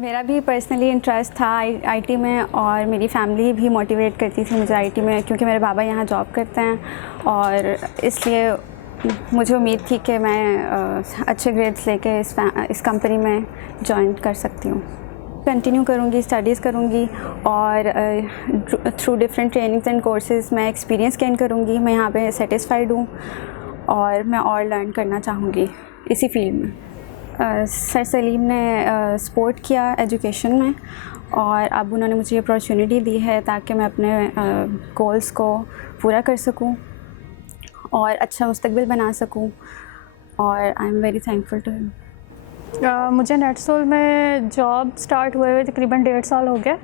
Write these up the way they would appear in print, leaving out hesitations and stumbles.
मेरा भी personally interest था आईटी में, और मेरी फैमिली भी मोटिवेट करती थी मुझे आईटी में, क्योंकि मेरे बाबा यहाँ जॉब करते हैं, और इसलिए मुझे उम्मीद थी कि मैं अच्छे ग्रेड्स लेके इस कंपनी में जॉइन कर सकती हूँ। कंटिन्यू करूँगी, स्टडीज़ करूँगी, और through different trainings and courses मैं एक्सपीरियंस गेन करूँगी। मैं यहाँ पे सेटिस्फाइड हूँ और मैं और लर्न करना चाहूँगी इसी फील्ड में। सर सलीम ने सपोर्ट किया एजुकेशन में, और अब उन्होंने मुझे ये अपॉर्चुनिटी दी है ताकि मैं अपने गोल्स को पूरा कर सकूं और अच्छा मुस्तकबिल बना सकूं, और I am very thankful to him. मुझे नेटसोल में जॉब स्टार्ट हुए हुए तकरीबन 1.5 साल हो गए,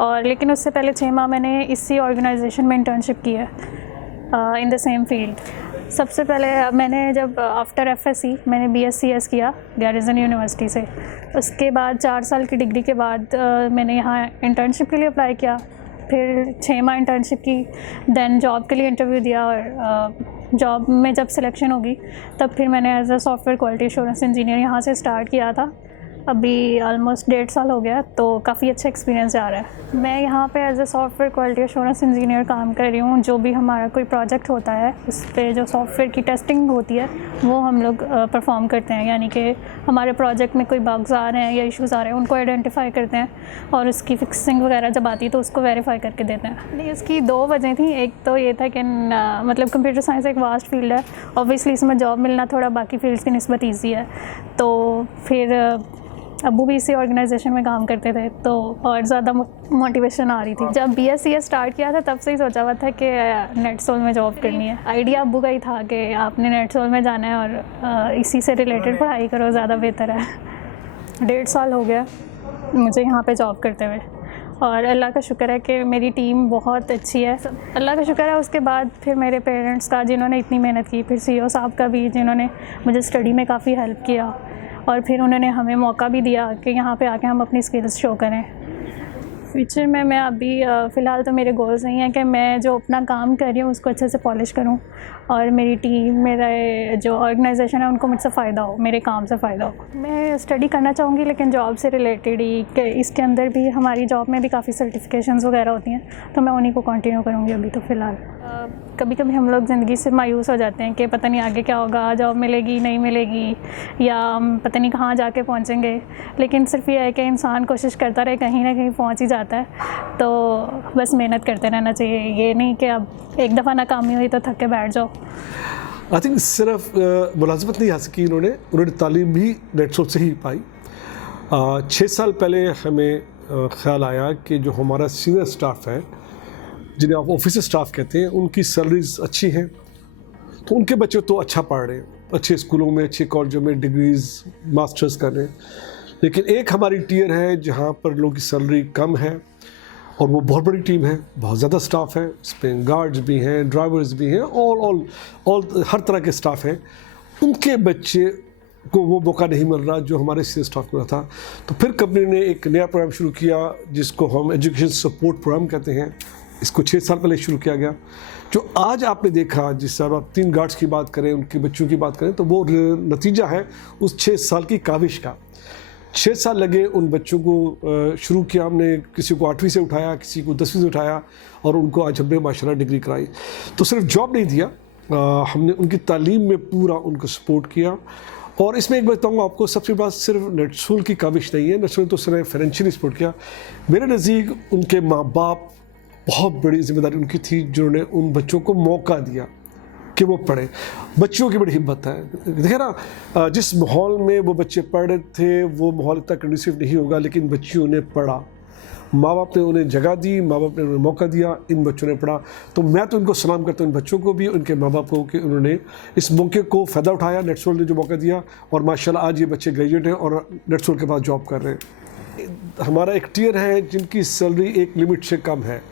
और लेकिन उससे पहले 6 माह मैंने इसी ऑर्गेनाइजेशन में इंटर्नशिप की है इन द सेम फील्ड। सबसे पहले मैंने जब आफ्टर एफएससी मैंने बीएससीएस किया गैरिसन यूनिवर्सिटी से। उसके बाद 4 साल की डिग्री के बाद मैंने यहाँ इंटर्नशिप के लिए अप्लाई किया, फिर 6 माह इंटर्नशिप की, देन जॉब के लिए इंटरव्यू दिया, और जॉब में जब सिलेक्शन होगी तब फिर मैंने as a software quality assurance engineer यहाँ से स्टार्ट किया था। अभी ऑलमोस्ट 1.5 साल हो गया, तो काफ़ी अच्छा एक्सपीरियंस आ रहा है। मैं यहाँ पे as a software quality assurance engineer काम कर रही हूँ। जो भी हमारा कोई प्रोजेक्ट होता है उस पर जो सॉफ्टवेयर की टेस्टिंग होती है वो हम लोग परफॉर्म करते हैं, यानी कि हमारे प्रोजेक्ट में कोई बग्स आ रहे हैं या इश्यूज़ आ रहे हैं उनको आइडेंटिफाई करते हैं, और उसकी फिक्सिंग वगैरह जब आती है तो उसको वेरीफाई करके देते हैं। नहीं, इसकी 2 वजह थी। एक तो ये था कि मतलब कंप्यूटर साइंस एक वास्ट फील्ड है, ऑब्वियसली इसमें जॉब मिलना थोड़ा बाकी फील्ड्स की निस्बत ईजी है, तो फिर अबू भी इसी ऑर्गेनाइजेशन में काम करते थे तो और ज़्यादा मोटिवेशन आ रही थी। जब बीएससीएस स्टार्ट किया था तब से ही सोचा हुआ था कि नेटसोल में जॉब करनी है। आइडिया अबू का ही था कि आपने नेटसोल में जाना है और इसी से रिलेटेड पढ़ाई करो, ज़्यादा बेहतर है। 1.5 साल हो गया मुझे यहाँ पे जॉब करते हुए, और अल्लाह का शुक्र है कि मेरी टीम बहुत अच्छी है। अल्लाह का शुक्र है। उसके बाद फिर मेरे पेरेंट्स का जिन्होंने इतनी मेहनत की, फिर सीईओ साहब का भी जिन्होंने मुझे स्टडी में काफ़ी हेल्प किया, और फिर उन्होंने हमें मौका भी दिया कि यहाँ पे आके हम अपनी स्किल्स शो करें। फ्यूचर में मैं अभी फ़िलहाल तो मेरे गोल्स यही हैं कि मैं जो अपना काम कर रही हूँ उसको अच्छे से पॉलिश करूँ, और मेरी टीम, मेरा जो ऑर्गेनाइजेशन है उनको मुझसे फ़ायदा हो, मेरे काम से फ़ायदा हो। मैं स्टडी करना चाहूँगी लेकिन जॉब से रिलेटेड ही, कि इसके अंदर भी हमारी जॉब में भी काफ़ी सर्टिफिकेशंस वगैरह होती हैं, तो मैं उन्हीं को कंटिन्यू करूँगी अभी तो फ़िलहाल। कभी कभी हम लोग ज़िंदगी से मायूस हो जाते हैं कि पता नहीं आगे क्या होगा, जॉब मिलेगी नहीं मिलेगी, या हम पता नहीं कहाँ जाके पहुँचेंगे, लेकिन सिर्फ ये है कि इंसान कोशिश करता रहे, कहीं ना कहीं पहुँच ही जाता है। तो बस मेहनत करते रहना चाहिए, ये नहीं कि अब एक दफ़ा नाकामी हुई तो थक के बैठ जाओ। आई थिंक सिर्फ मुलाजमत नहीं हासिल की उन्होंने तालीम भी नेटसोल से ही पाई। 6 साल पहले हमें ख्याल आया कि जो हमारा सीनियर स्टाफ है, जिन्हें आप ऑफिस स्टाफ कहते हैं, उनकी सैलरीज अच्छी हैं, तो उनके बच्चे तो अच्छा पढ़ रहे हैं, अच्छे स्कूलों में, अच्छे कॉलेजों में डिग्रीज़ मास्टर्स कर रहे हैं, लेकिन एक हमारी टियर है जहाँ पर लोगों की सैलरी कम है, और वो बहुत बड़ी टीम है, बहुत ज़्यादा स्टाफ है, इसमें गार्ड्स भी हैं, ड्राइवर्स भी हैं, ऑल हर तरह के स्टाफ हैं। उनके बच्चे को वो मौका नहीं मिल रहा जो हमारे सीनियर स्टाफ को था। तो फिर कंपनी ने एक नया प्रोग्राम शुरू किया जिसको हम एजुकेशन सपोर्ट प्रोग्राम कहते हैं। इसको 6 साल पहले शुरू किया गया। जो आज आपने देखा, जिस तरह आप 3 गार्ड्स की बात करें, उनके बच्चों की बात करें, तो वो नतीजा है उस 6 साल की काविश का। 6 साल लगे उन बच्चों को शुरू किया हमने, किसी को 8वीं से उठाया, किसी को 10वीं से उठाया, और उनको आज हमने माशाल्लाह डिग्री कराई। तो सिर्फ जॉब नहीं दिया, हमने उनकी तालीम में पूरा उनको सपोर्ट किया। और इसमें एक बात बताऊँगा आपको, सबसे बात सिर्फ नेटसोल की काविश नहीं है, नेटसोल ने तो सिर्फ फाइनेंशियली सपोर्ट किया। मेरे नज़दीक उनके माँ बाप, बहुत बड़ी जिम्मेदारी उनकी थी, जिन्होंने उन बच्चों को मौका दिया कि वो पढ़े। बच्चों की बड़ी हिम्मत है, देखिए ना, जिस माहौल में वो बच्चे पढ़ रहे थे वो माहौल इतना कंडीसिव नहीं होगा, लेकिन बच्चियों ने पढ़ा, माँ बाप ने उन्हें जगह दी, माँ बाप ने उन्हें मौका दिया, इन बच्चों ने पढ़ा। तो मैं तो इनको सलाम करता हूँ, इन बच्चों को भी, उनके माँ बाप को, कि उन्होंने इस मौके को फ़ायदा उठाया, नेटसोल ने जो मौका दिया, और माशाल्लाह आज ये बच्चे ग्रेजुएट हैं और नेटसोल के बाद जॉब कर रहे हैं। हमारा एक टियर है जिनकी सैलरी एक लिमिट से कम है,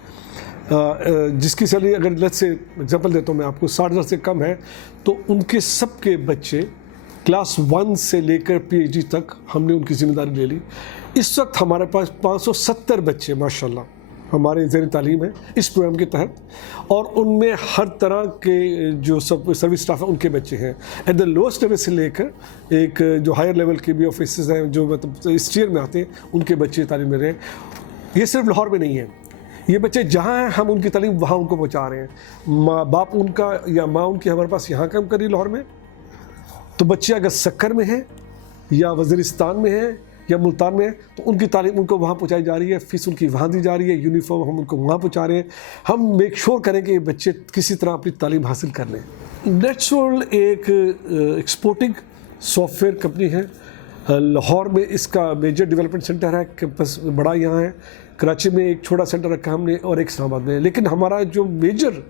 जिसकी सैलरी अगर लेट्स से एग्जांपल देता हूँ मैं आपको, 60,000 से कम है, तो उनके सबके बच्चे क्लास 1 से लेकर पीएचडी तक हमने उनकी जिम्मेदारी ले ली। इस वक्त हमारे पास 570 बच्चे माशाल्लाह हमारे ज़ेर तालीम है इस प्रोग्राम के तहत, और उनमें हर तरह के जो सब सर्विस स्टाफ है उनके बच्चे हैं। एट द लोएस्ट लेवल से लेकर एक जो हायर लेवल के भी ऑफिसर्स हैं जो मतलब इस टीयर में आते हैं, उनके बच्चे तालीम ले रहे हैं। ये सिर्फ लाहौर में नहीं है, ये बच्चे जहाँ हैं हम उनकी तालीम वहाँ उनको पहुँचा रहे हैं। माँ बाप उनका या माँ उनकी हमारे पास यहाँ काम करी लाहौर में, तो बच्चे अगर सक्कर में हैं या वज़ीरिस्तान में हैं या मुल्तान में है, तो उनकी तालीम उनको वहाँ पहुँचाई जा रही है, फ़ीस उनकी वहाँ दी जा रही है, यूनिफॉर्म हम उनको वहाँ पहुँचा रहे हैं। हम मेक श्योर करें कि ये बच्चे किसी तरह अपनी तालीम हासिल कर लें। नेट्सवर्ल्ड एक एक्सपोर्टिंग सॉफ्टवेयर कंपनी है। लाहौर में इसका मेजर डेवलपमेंट सेंटर है, कैंपस बड़ा यहाँ है। कराची में एक छोटा सेंटर रखा हमने और एक इस्लामाबाद में, लेकिन हमारा जो मेजर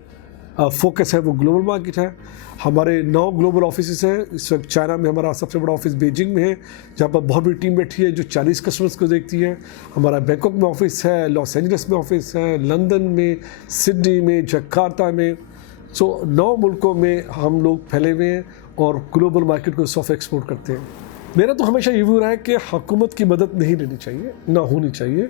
फोकस है वो ग्लोबल मार्केट है। हमारे 9 ग्लोबल ऑफिस हैं। इस वक्त चाइना में हमारा सबसे बड़ा ऑफिस बीजिंग में है, जहाँ पर बहुत बड़ी टीम बैठी है जो चाइनीज़ कस्टमर्स को देखती है। हमारा बैंकॉक में ऑफिस है, लॉस एंजलिस में ऑफिस है, लंदन में, सिडनी में, जकार्ता में। सो 9 मुल्कों में हम लोग फैले हुए हैं और ग्लोबल मार्केट को सॉफ्टवेयर एक्सपोर्ट करते हैं। मेरा तो हमेशा ये व्यू रहा है कि हुकूमत की मदद नहीं लेनी चाहिए, ना होनी चाहिए।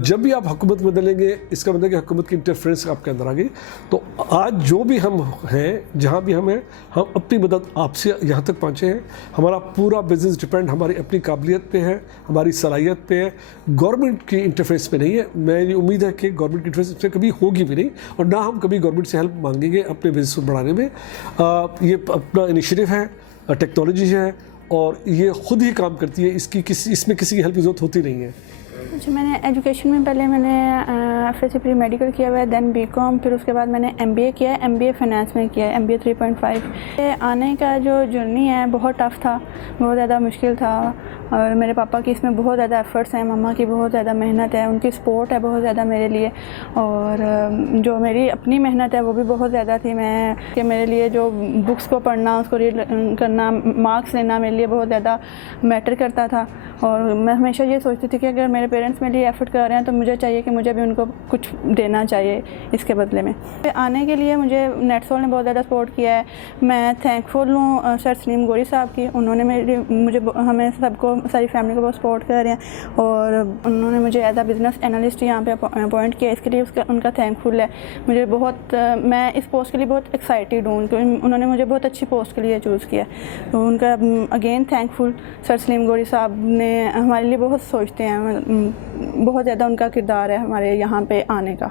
जब भी आप हुकूमत बदलेंगे, इसका मतलब कि हुकूमत की इंटरफेरेंस आपके अंदर आ गई। तो आज जो भी हम हैं, जहाँ भी हम हैं, हम अपनी मदद आपसे यहाँ तक पहुँचे हैं। हमारा पूरा बिजनेस डिपेंड हमारी अपनी काबिलियत पे है, हमारी सलाहियत पे है, गवर्नमेंट की इंटरफेरेंस पे नहीं है। मेरी उम्मीद है कि गवर्नमेंट की इंटरफेरेंस पे कभी होगी भी नहीं, और ना हम कभी गवर्नमेंट से हेल्प मांगेंगे अपने बिजनेस को बढ़ाने में। ये अपना इनिशिएटिव है, टेक्नोलॉजी है, और ये खुद ही काम करती है। इसमें किसी की हेल्प की ज़रूरत होती नहीं है। अच्छा, मैंने एजुकेशन में पहले मैंने FSC प्री मेडिकल किया हुआ है, देन BCom, फिर उसके बाद मैंने MBA किया है, MBA फाइनेंस में किया है, MBA 3.5। आने का जो जर्नी है बहुत टफ़ था, बहुत ज़्यादा मुश्किल था, और मेरे पापा की इसमें बहुत ज़्यादा एफ़र्ट्स हैं, मम्मा की बहुत ज़्यादा मेहनत है, उनकी सपोर्ट है बहुत ज़्यादा मेरे लिए, और जो मेरी अपनी मेहनत है वो भी बहुत ज़्यादा थी। कि मेरे लिए जो बुक्स को पढ़ना, उसको रीड करना, मार्क्स लेना मेरे लिए बहुत ज़्यादा मैटर करता था। और मैं हमेशा ये सोचती थी कि अगर मेरे पेरेंट्स मेरे लिए एफ़र्ट कर रहे हैं तो मुझे चाहिए कि मुझे भी उनको कुछ देना चाहिए इसके बदले में। आने के लिए मुझे नेट्सवर्ल्ड ने बहुत ज़्यादा सपोर्ट किया है। मैं थैंकफुल हूँ सर सलीम गौरी साहब की, उन्होंने हमें सबको, सारी फैमिली को बहुत सपोर्ट कर रहे हैं, और उन्होंने मुझे एज अ बिज़नेस एनालिस्ट यहाँ पे अपॉइंट किया। इसके लिए उनका थैंकफुल है। मुझे बहुत, मैं इस पोस्ट के लिए बहुत एक्साइटेड हूँ क्योंकि उन्होंने मुझे बहुत अच्छी पोस्ट के लिए चूज़ किया। तो उनका again thankful. Sir Salim Gauri साहब ने हमारे लिए बहुत सोचते हैं, बहुत ज़्यादा उनका किरदार है हमारे यहाँ पे आने का।